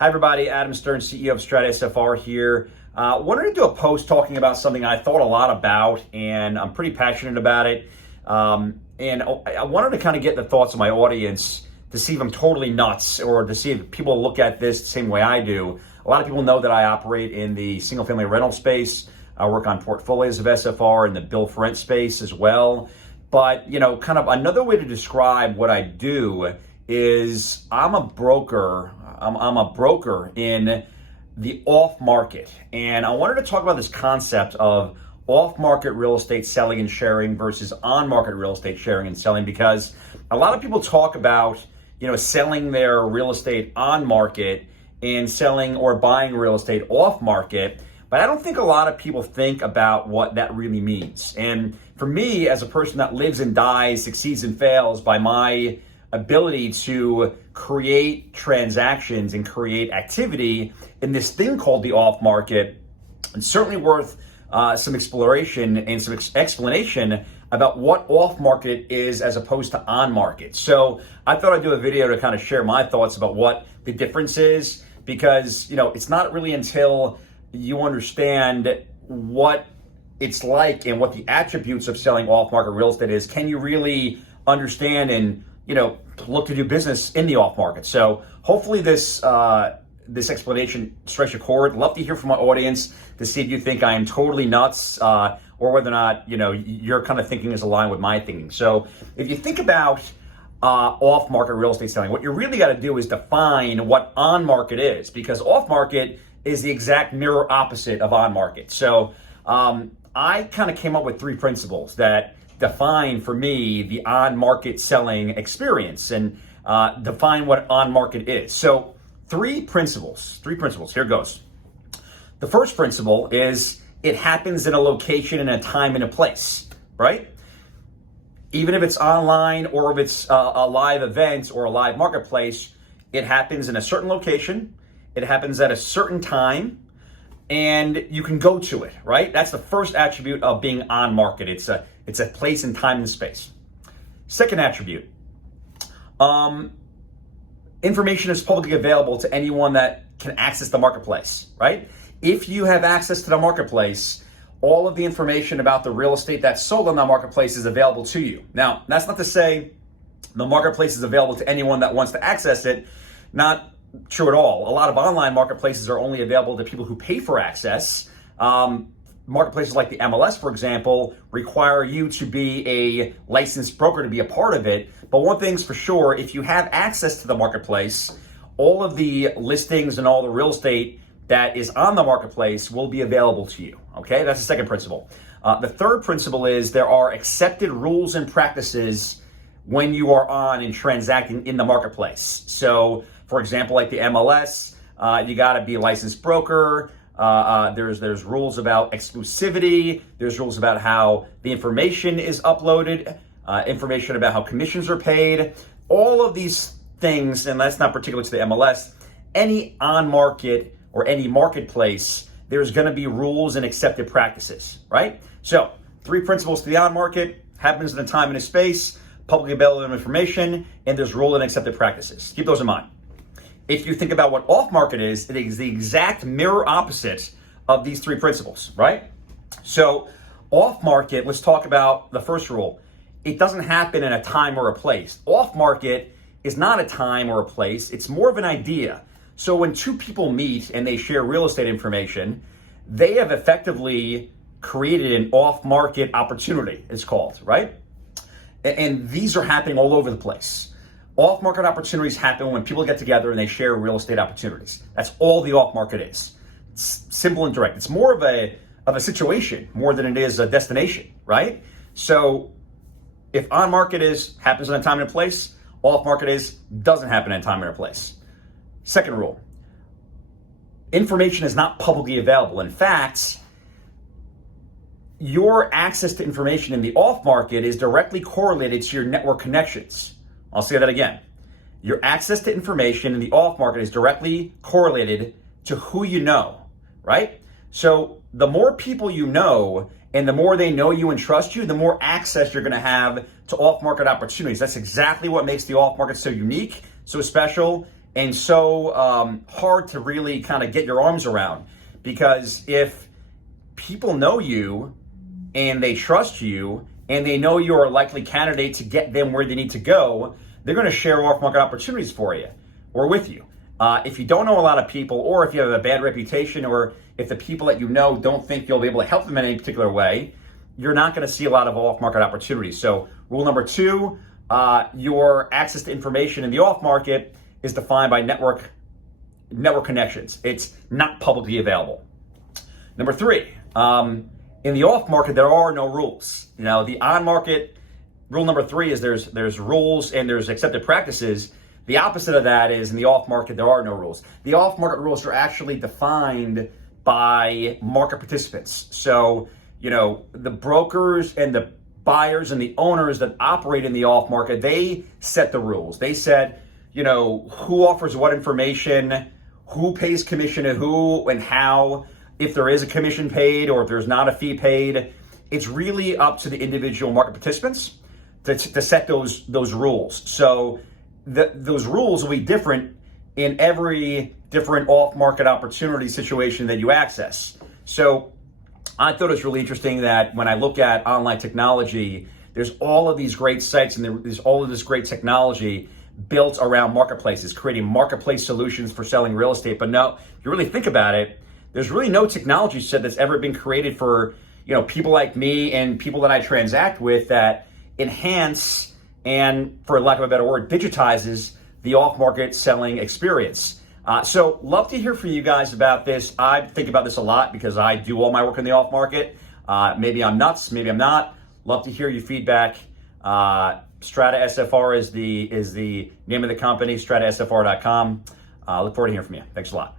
Hi everybody, Adam Stern, CEO of Strat SFR here. Wanted to do a post talking about something I thought a lot about, and I'm pretty passionate about it. And I wanted to kind of get the thoughts of my audience to see if I'm totally nuts, or to see if people look at this the same way I do. A lot of people know that I operate in the single family rental space. I work on portfolios of SFR in the build for rent space as well. But, kind of another way to describe what I do is I'm a broker. I'm a broker in the off market. And I wanted to talk about this concept of off market real estate selling and sharing versus on market real estate sharing and selling, because a lot of people talk about, selling their real estate on market and selling or buying real estate off market. But I don't think a lot of people think about what that really means. And for me, as a person that lives and dies, succeeds and fails by my ability to create transactions and create activity in this thing called the off market, it's certainly worth some exploration and some explanation about what off market is as opposed to on market. So I thought I'd do a video to kind of share my thoughts about what the difference is, because it's not really until you understand what it's like and what the attributes of selling off market real estate is, can you really understand and look to do business in the off market. So hopefully this explanation strikes a chord. Love to hear from my audience to see if you think I am totally nuts, or whether or not your kind of thinking is aligned with my thinking. So if you think about off market real estate selling, what you really got to do is define what on market is, because off market is the exact mirror opposite of on market. So I kind of came up with 3 principles that define for me the on-market selling experience and define what on-market is. So 3 principles, here goes. The first principle is it happens in a location and a time and a place, right? Even if it's online or if it's a live event or a live marketplace, it happens in a certain location, it happens at a certain time, and you can go to it, right? That's the first attribute of being on market. It's a place and time and space. Second attribute, information is publicly available to anyone that can access the marketplace, right? If you have access to the marketplace, all of the information about the real estate that's sold on that marketplace is available to you. Now, that's not to say the marketplace is available to anyone that wants to access it. Not true at all. A lot of online marketplaces are only available to people who pay for access. Marketplaces like the MLS, for example, require you to be a licensed broker to be a part of it. But one thing's for sure, if you have access to the marketplace, all of the listings and all the real estate that is on the marketplace will be available to you. Okay, that's the second principle. The third principle is there are accepted rules and practices when you are on and transacting in the marketplace. So, for example, like the MLS, you got to be a licensed broker. There's rules about exclusivity. There's rules about how the information is uploaded, information about how commissions are paid. All of these things, and that's not particular to the MLS, any on-market or any marketplace, there's going to be rules and accepted practices, right? So 3 principles to the on-market: happens in a time and a space, publicly available information, and there's rule and accepted practices. Keep those in mind. If you think about what off-market is, it is the exact mirror opposite of these 3 principles, right? So off-market, let's talk about the first rule. It doesn't happen in a time or a place. Off-market is not a time or a place. It's more of an idea. So when 2 people meet and they share real estate information, they have effectively created an off-market opportunity, it's called, right? And these are happening all over the place. Off-market opportunities happen when people get together and they share real estate opportunities. That's all the off-market is. It's simple and direct. It's more of a situation more than it is a destination, right? So if on-market happens in a time and a place, off-market doesn't happen in a time and a place. Second rule, information is not publicly available. In fact, your access to information in the off-market is directly correlated to your network connections. I'll say that again. Your access to information in the off-market is directly correlated to who you know, right? So the more people you know and the more they know you and trust you, the more access you're going to have to off-market opportunities. That's exactly what makes the off-market so unique, so special, and so hard to really kind of get your arms around. Because if people know you and they trust you and they know you're a likely candidate to get them where they need to go, they're going to share off-market opportunities for you or with you. If you don't know a lot of people, or if you have a bad reputation, or if the people that you know don't think you'll be able to help them in any particular way, you're not going to see a lot of off-market opportunities. So rule number 2, your access to information in the off-market is defined by network connections. It's not publicly available. Number 3, in the off-market, there are no rules. The on-market, rule number 3 is there's rules and there's accepted practices. The opposite of that is in the off-market, there are no rules. The off-market rules are actually defined by market participants. So, the brokers and the buyers and the owners that operate in the off-market, they set the rules. They set, who offers what information, who pays commission to who and how, if there is a commission paid or if there's not a fee paid. It's really up to the individual market participants to set those rules. So those rules will be different in every different off-market opportunity situation that you access. So I thought it was really interesting that when I look at online technology, there's all of these great sites and there's all of this great technology built around marketplaces, creating marketplace solutions for selling real estate. But no, if you really think about it, there's really no technology set that's ever been created for, people like me and people that I transact with that enhance and, for lack of a better word, digitizes the off-market selling experience. So love to hear from you guys about this. I think about this a lot because I do all my work in the off-market. Maybe I'm nuts, maybe I'm not. Love to hear your feedback. Strata SFR is the name of the company, stratasfr.com. Look forward to hearing from you. Thanks a lot.